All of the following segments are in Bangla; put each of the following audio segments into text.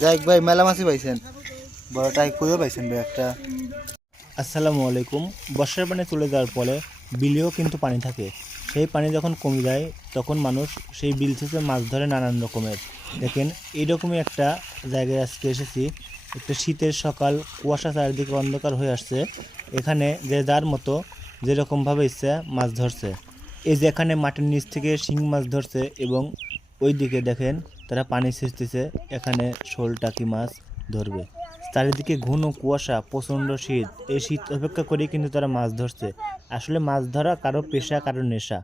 যাই ভাই মেলা মাছই পাইছেন, বড়টাই কইও পাইছেন ভাই একটা। আসসালামু আলাইকুম। বর্ষার পানি চলে যাওয়ার ফলে বিলেও কিন্তু পানি থাকে। সেই পানি যখন কমে যায় তখন মানুষ সেই বিল থেকে মাছ ধরে নানান রকমের। দেখেন এইরকমই একটা জায়গায় আজকে এসেছি। একটা শীতের সকাল, কুয়াশা চারিদিকে অন্ধকার হয়ে আসছে। এখানে যে যার মতো যেরকমভাবে ইচ্ছা মাছ ধরছে। এই যে এখানে মাটির নিচ থেকে শিং মাছ ধরছে এবং ওই দিকে দেখেন তারা পানি ছেঁচতেছে, এখানে শোল টাকি মাছ ধরবে। চারিদিকে ঘন কুয়াশা, প্রচণ্ড শীত। এই শীত অপেক্ষা করে কিন্তু তারা মাছ ধরছে। আসলে মাছ ধরা কারো পেশা, কারো নেশা।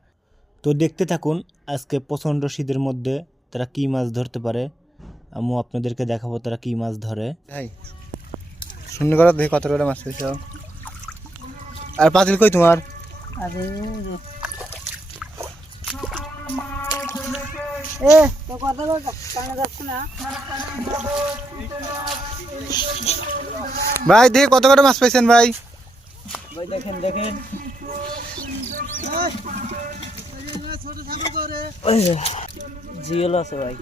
তো দেখতে থাকুন আজকে প্রচণ্ড শীতের মধ্যে তারা কি মাছ ধরতে পারে। আমি আপনাদেরকে দেখাবো তারা কি মাছ ধরে। ভাই শূন্য করে দেখি কত করে মাছ পাইছ। আর পাতিল কই তোমার? ভাই দেখি কত করে মাছ পাইছেন ভাই? দেখেন দেখেন জিওল আছে ভাই।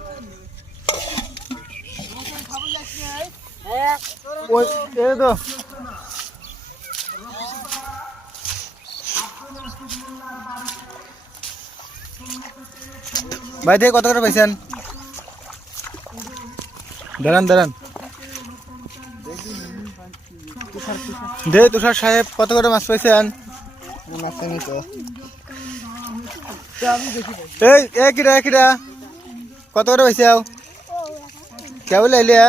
ওই এই তো ভাই দেখি কত করে পাইছেন? দাঁড়ান দাঁড়ান দে তুষার সাহেব কত করে মাছ পাইছেন? এই কিরা কিরা কত করে পাইছাও? কেউ লাইলিয়া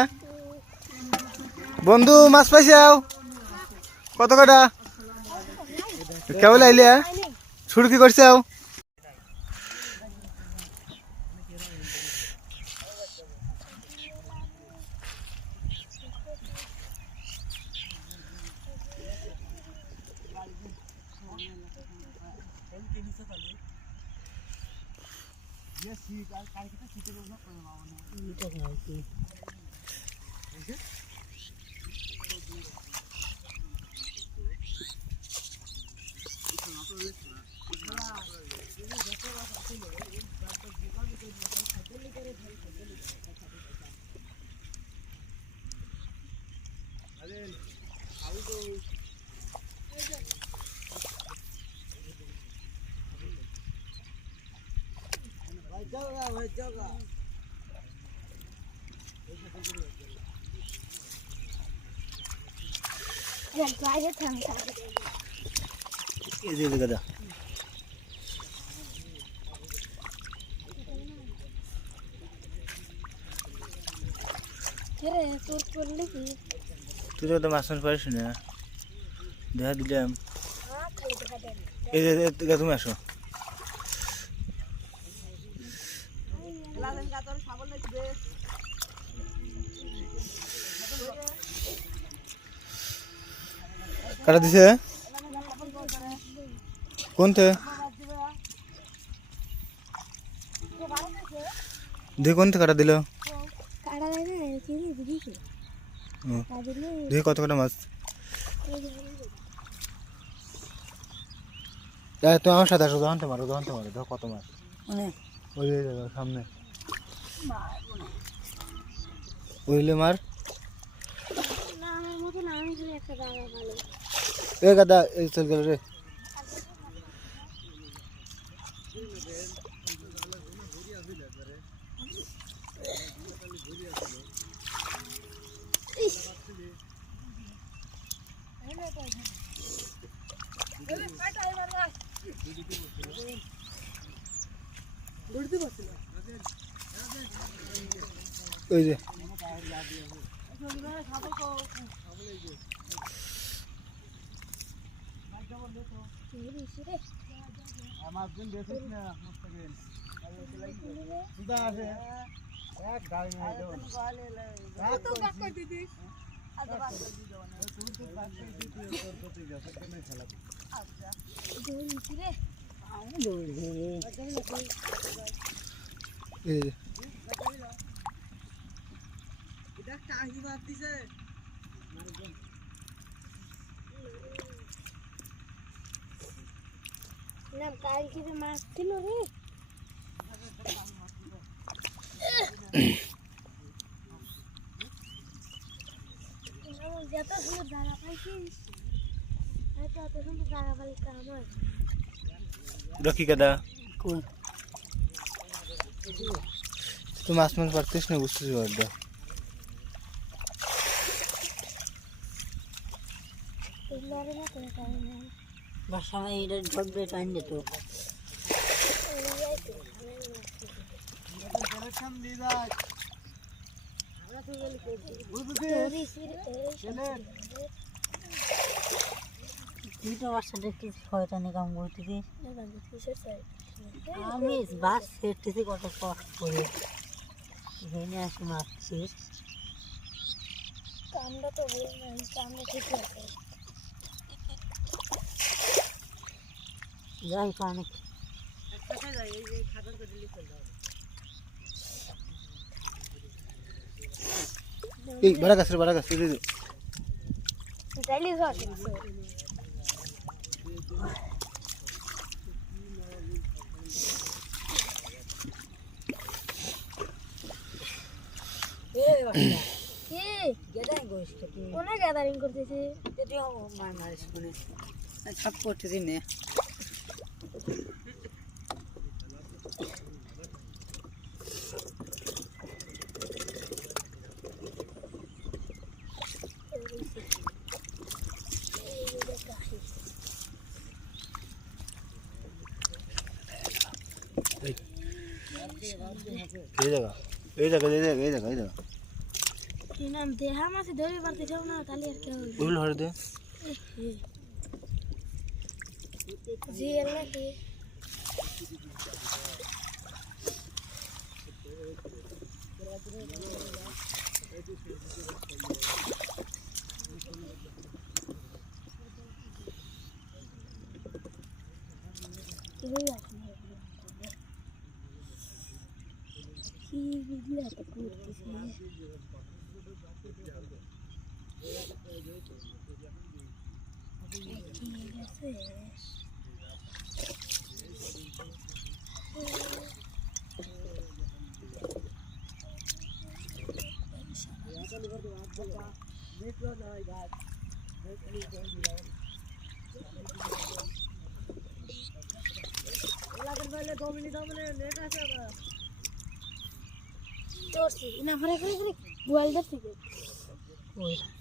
বন্ধু মাছ পাইছাও কত কটা? কেউ লাইলিয়া শুরু কি করছাও? এই যে দাদা তুই তো মাছ মাছ পারিস না, দেখা দিলাম। এই যে তুমি আসো। কাটা দিছে কোনতে? দেখি কোনতে কাটা দিল। দেখি কত কটা মাছ। তো আমার সাথে আসো, দহনতে মারো দেখো কত মাছ। ওই যে সামনে ওইলে মার। এ গাদা এই চল গেল রে। ওই যে না কাল কি মাছ ছিল রে। যত সুন্দর জায়গা পাইছিস এত সুন্দর জায়গা পাইলে কাম হয় রকি কাদা কই তুই মাছ মাছ পারতিস না বুঝতেছি বড়দা মারে না করে কাম না বাসা এটা ঢকবে টাইম দিত তুই তো বাসা দেখতে শয়তানি কাম করতেছিস আমি বাস ফেরতেছি কত কষ্ট করে এখানে আসি মারছিস কামটা তো ভুল নাই কামটা ঠিক আছে যাই পানি এই বড় গাছ এই যে যাইলি ঘর কি গেদাই করিস কি কোনে গ্যাদারিং করতেছি যদিও মার মারিস মানে ছাপ করতেছি নে এই জায়গা কি নাম দেহা মাছে ধরে পারতে চাও না তাহলে আর কেউ ওগুলো হরে দে জি এলা কি কি বিগলা তো করতেছি ঠিক আছে ধরছি না ঘরে বোয়াল ধরছি ওই আমার